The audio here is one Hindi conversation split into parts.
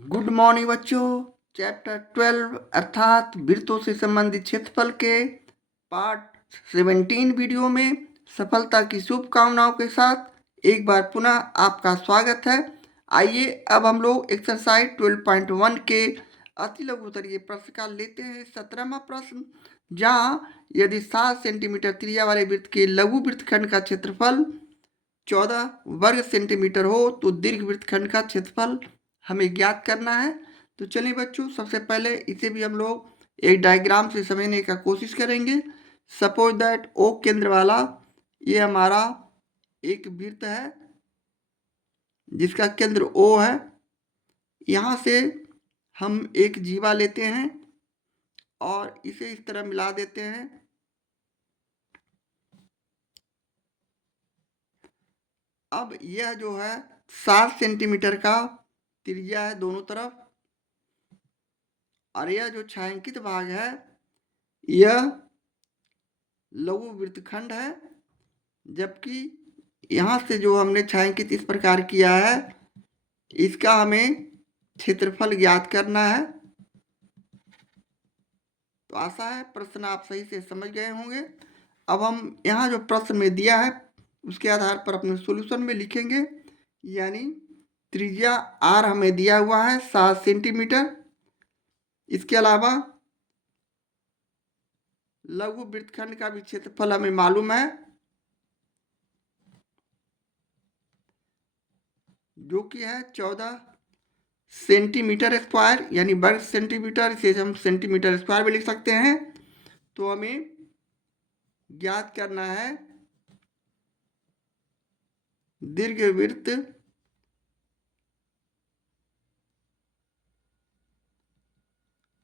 गुड मॉर्निंग बच्चों। चैप्टर 12 अर्थात वृत्तों से संबंधित क्षेत्रफल के पार्ट 17 वीडियो में सफलता की शुभकामनाओं के साथ एक बार पुनः आपका स्वागत है। आइए अब हम लोग एक्सरसाइज 12.1 के अति लघु उत्तरीय प्रश्न का लेते हैं 17वां प्रश्न, जहां यदि 7 सेंटीमीटर त्रिज्या वाले वृत्त के लघु वृत्तखंड का क्षेत्रफल 14 वर्ग सेंटीमीटर हो तो दीर्घ वृत्तखंड का क्षेत्रफल हमें ज्ञात करना है। तो चलिए बच्चों, सबसे पहले इसे भी हम लोग एक डायग्राम से समझने का कोशिश करेंगे। सपोज दैट ओ केंद्र वाला ये हमारा एक वृत्त है जिसका केंद्र ओ है। यहाँ से हम एक जीवा लेते हैं और इसे इस तरह मिला देते हैं। अब यह जो है 7 सेंटीमीटर का त्रिज्या है दोनों तरफ, और यह जो छायांकित भाग है यह लघु वृत्तखंड है, जबकि यहाँ से जो हमने छायांकित इस प्रकार किया है इसका हमें क्षेत्रफल ज्ञात करना है। तो आशा है प्रश्न आप सही से समझ गए होंगे। अब हम यहाँ जो प्रश्न में दिया है उसके आधार पर अपने सॉल्यूशन में लिखेंगे। यानी त्रिज्या आर हमें दिया हुआ है 7 सेंटीमीटर। इसके अलावा लघु वृत्तखंड का भी क्षेत्रफल हमें मालूम है, जो कि है 14 सेंटीमीटर स्क्वायर, यानी वर्ग सेंटीमीटर, इसे हम सेंटीमीटर स्क्वायर में लिख सकते हैं। तो हमें ज्ञात करना है दीर्घवृत्त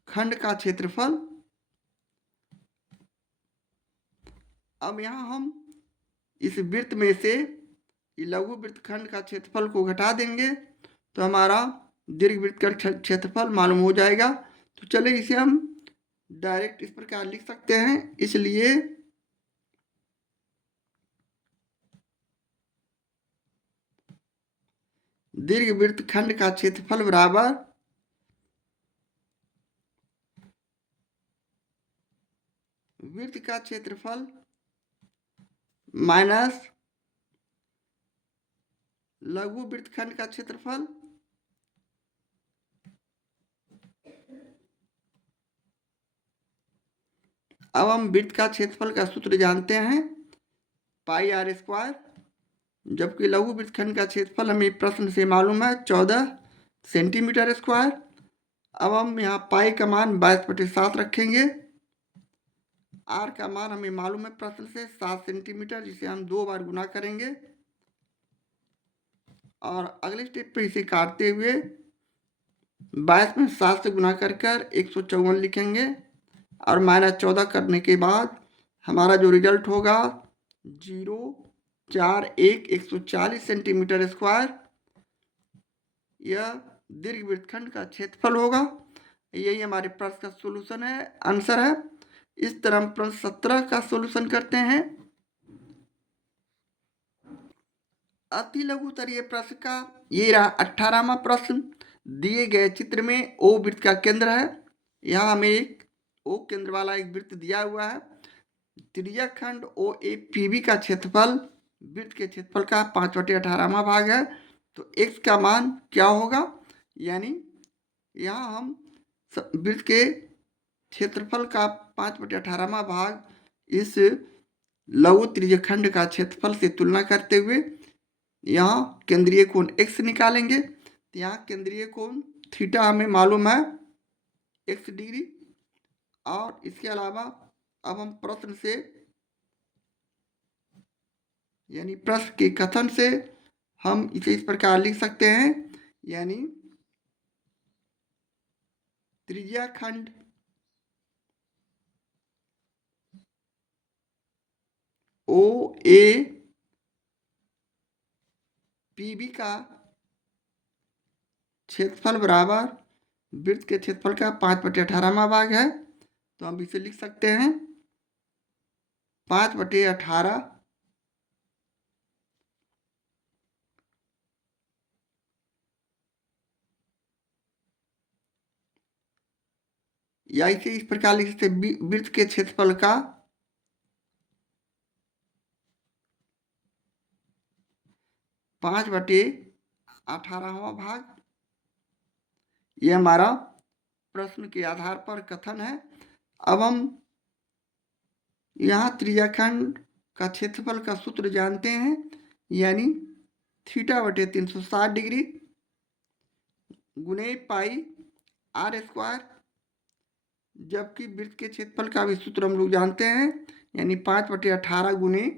खंड का क्षेत्रफल। अब यहाँ हम इस वृत्त में से लघु वृत्तखंड का क्षेत्रफल को घटा देंगे तो हमारा दीर्घवृत्त का क्षेत्रफल मालूम हो जाएगा। तो चलिए इसे हम डायरेक्ट इस प्रकार लिख सकते हैं। इसलिए दीर्घवृत्त खंड का क्षेत्रफल बराबर वृत्त का क्षेत्रफल माइनस लघु वृत्तखंड का क्षेत्रफल। अब हम वृत्त का क्षेत्रफल का सूत्र जानते हैं, पाई आर स्क्वायर, जबकि लघु वृत्तखंड का क्षेत्रफल हमें प्रश्न से मालूम है 14 सेंटीमीटर स्क्वायर। अब हम यहाँ पाई का मान 22/7 रखेंगे। आर का मान हमें मालूम है प्रश्न से 7 सेंटीमीटर, जिसे हम 2 बार गुना करेंगे और अगले स्टेप पे इसे काटते हुए 22 में 7 से गुना कर 154 लिखेंगे और -14 करने के बाद हमारा जो रिजल्ट होगा 041 सेंटीमीटर स्क्वायर, यह दीर्घवृत्तखंड का क्षेत्रफल होगा। यही हमारे प्रश्न का सोल्यूशन है, आंसर है। इस तरह हम प्रश्न 17 का सोल्यूशन करते हैं। अति लघु उत्तरीय प्रश्न का ये रहा 18वां प्रश्न। दिए गए चित्र में ओ वृत्त का केंद्र है। यहाँ हमें एक ओ केंद्र वाला एक वृत्त दिया हुआ है। त्रिज्या खंड ओ ए पी बी का क्षेत्रफल वृत्त के क्षेत्रफल का 5/18वां भाग है। तो x का मान क्या होगा? यानी यहाँ हम वृत्त के क्षेत्रफल का 5/18वां भाग इस लघु त्रिज्यखंड का क्षेत्रफल से तुलना करते हुए यहाँ केंद्रीय कोण x निकालेंगे। तो यहाँ केंद्रीय कोण थीटा हमें मालूम है x डिग्री। और इसके अलावा अब हम प्रश्न से यानी प्रश्न के कथन से हम इसे इस प्रकार लिख सकते हैं, यानी त्रिज्या खंड ओ ए पी बी का क्षेत्रफल बराबर वृत्त के क्षेत्रफल का 5/18वां भाग है। तो हम इसे लिख सकते हैं 5/18 या इसे इस प्रकार लिख सकते हैं, वृत्त के क्षेत्रफल का 5/18वां भाग। यह हमारा प्रश्न के आधार पर कथन है। अब हम यहाँ त्रिज्याखंड का क्षेत्रफल का सूत्र जानते हैं, यानी θ/360 गुने पाई आर स्क्वायर, जबकि वृत्त के क्षेत्रफल का भी सूत्र हम लोग जानते हैं, यानी 5/18 गुने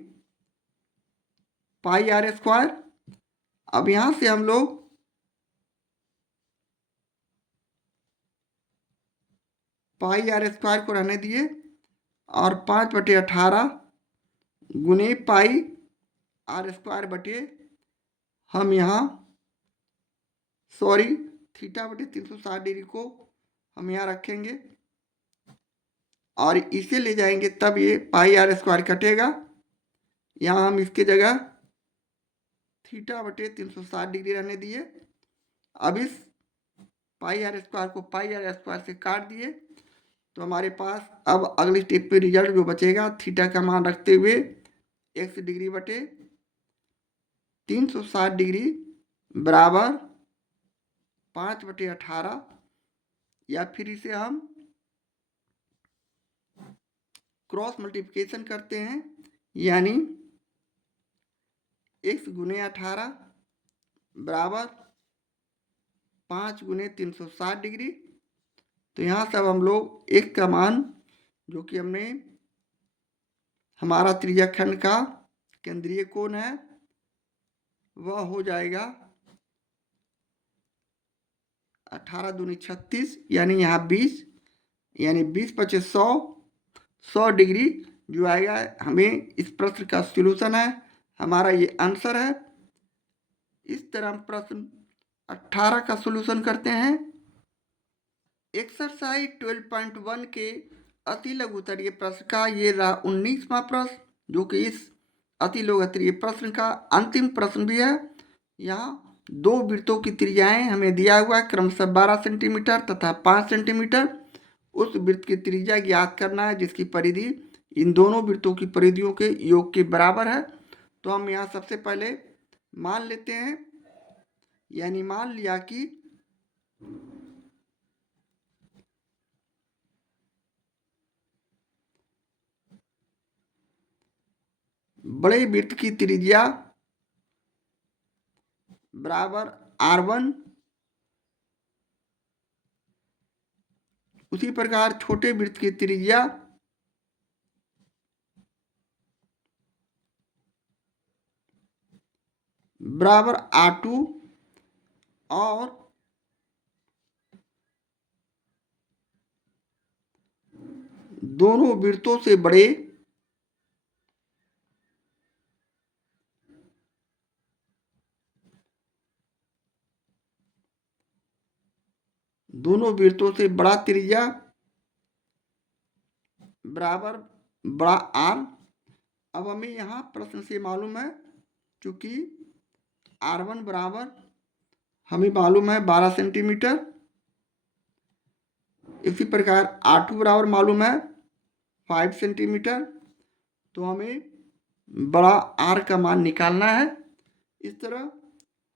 पाई आर स्क्वायर। अब यहाँ से हम लोग पाई आर स्क्वायर को रहने दिए और 5/18 गुने पाई आर स्क्वायर बटे हम यहाँ θ/360 को हम यहाँ रखेंगे और इसे ले जाएंगे, तब ये पाई आर स्क्वायर कटेगा। यहाँ हम इसके जगह θ/360 रहने दिए। अब इस पाई आर स्क्वायर को पाई आर स्क्वायर से काट दिए, तो हमारे पास अब अगले स्टेप पे रिजल्ट जो बचेगा, थीटा का मान रखते हुए x डिग्री बटे 360 बराबर 5/18, या फिर इसे हम क्रॉस मल्टीप्लिकेशन करते हैं, यानी x गुने 18 बराबर 5 गुने 360। तो यहाँ से अब हम लोग x का मान, जो कि हमने हमारा त्रिज्याखंड का केंद्रीय कोण है, वह हो जाएगा 18 दूनी 36, यानी यहाँ 20, यानी 20/100 100 डिग्री जो आएगा। हमें इस प्रश्न का सॉल्यूशन है, हमारा ये आंसर है। इस तरह हम प्रश्न 18 का सॉल्यूशन करते हैं। एक्सरसाइज 12.1 के अति लघु उत्तरीय प्रश्न का ये रहा 19वां प्रश्न, जो कि इस अति लघु उत्तरीय प्रश्न का अंतिम प्रश्न भी है। यहाँ दो वृत्तों की त्रिज्याएं हमें दिया हुआ है, क्रमशः 12 सेंटीमीटर तथा 5 सेंटीमीटर। उस वृत्त की त्रिज्या ज्ञात करना है जिसकी परिधि इन दोनों वृत्तों की परिधियों के योग के बराबर है। तो हम यहाँ सबसे पहले मान लेते हैं, यानी मान लिया कि बड़े वृत्त की त्रिज्या बराबर r1, उसी प्रकार छोटे वृत्त की त्रिज्या बराबर r2, और दोनों वृत्तों से बड़े बड़ा त्रिज्या बराबर बड़ा r। अब हमें यहाँ प्रश्न से मालूम है, चूंकि r1 बराबर हमें मालूम है 12 सेंटीमीटर, इसी प्रकार r2 बराबर मालूम है 5 सेंटीमीटर। तो हमें बड़ा r का मान निकालना है। इस तरह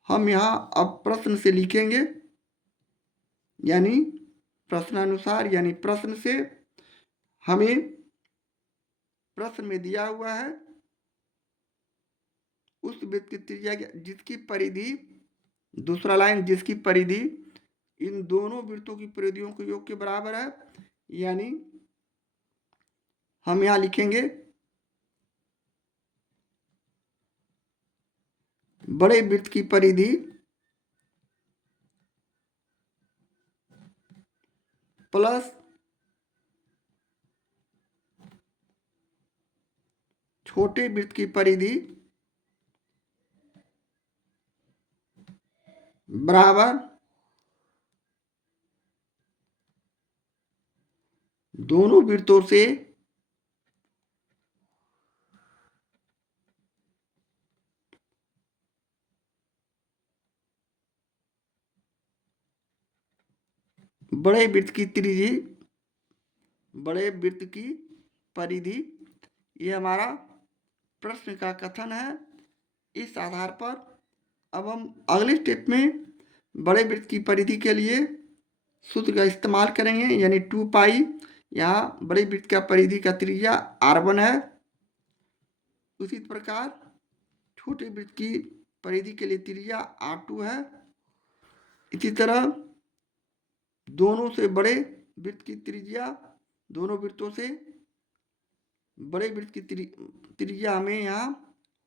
हम यहाँ अब प्रश्न से लिखेंगे, यानी प्रश्नानुसार, यानी प्रश्न से हमें प्रश्न में दिया हुआ है उस वृत्त की त्रिज्या जिसकी परिधि, दूसरा लाइन, जिसकी परिधि इन दोनों वृत्तों की परिधियों के योग के बराबर है, यानी हम यहाँ लिखेंगे बड़े वृत्त की परिधि प्लस छोटे वृत्त की परिधि बराबर दोनों वृत्तों से बड़े वृत्त की त्रिज्या बड़े वृत्त की परिधि। ये हमारा प्रश्न का कथन है। इस आधार पर अब हम अगले स्टेप में बड़े वृत्त की परिधि के लिए सूत्र का इस्तेमाल करेंगे, यानी 2 पाई। यहाँ बड़े वृत्त का परिधि का त्रिज्या r1 है। उसी प्रकार छोटे वृत्त की परिधि के लिए त्रिज्या r2 है। इसी तरह दोनों से बड़े वृत्त की त्रिज्या, दोनों वृत्तों से बड़े वृत्त की त्रिज्या हमें यहाँ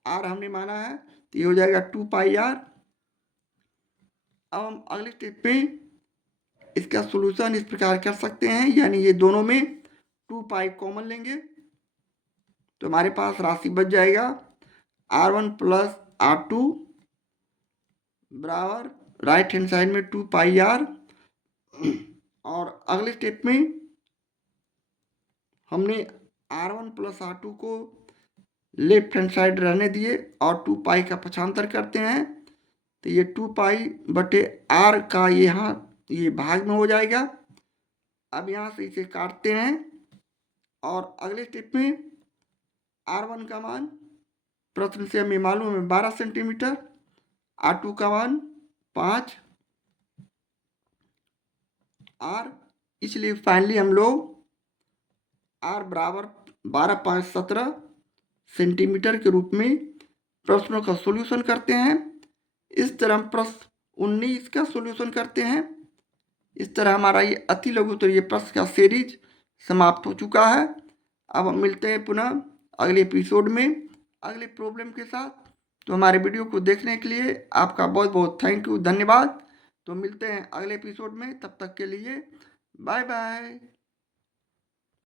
r हमने माना है, तो ये हो जाएगा 2 पाई r। अब हम अगले स्टेप में इसका सॉल्यूशन इस प्रकार कर सकते हैं, यानी ये दोनों में 2 पाई कॉमन लेंगे तो हमारे पास राशि बच जाएगा r1 प्लस r2 बराबर राइट हैंड साइड में 2 पाई r। और अगले स्टेप में हमने r1 प्लस r2 को लेफ्ट हैंड साइड रहने दिए और 2 पाई का पक्षांतर करते हैं, तो ये 2 पाई बटे r का यहाँ ये भाग में हो जाएगा। अब यहाँ से इसे काटते हैं और अगले स्टेप में r1 का मान प्रश्न से हमें मालूम है 12 सेंटीमीटर, r2 का मान 5 r, इसलिए फाइनली हम लोग r बराबर 12, 5, 17 सेंटीमीटर के रूप में प्रश्नों का सॉल्यूशन करते हैं। इस तरह हम प्रश्न 19 का सॉल्यूशन करते हैं। इस तरह हमारा ये अति लघु उत्तरीय प्रश्न का सीरीज समाप्त हो चुका है। अब हम मिलते हैं पुनः अगले एपिसोड में अगले प्रॉब्लम के साथ। तो हमारे वीडियो को देखने के लिए आपका बहुत बहुत थैंक यू, धन्यवाद। तो मिलते हैं अगले एपिसोड में, तब तक के लिए बाय बाय।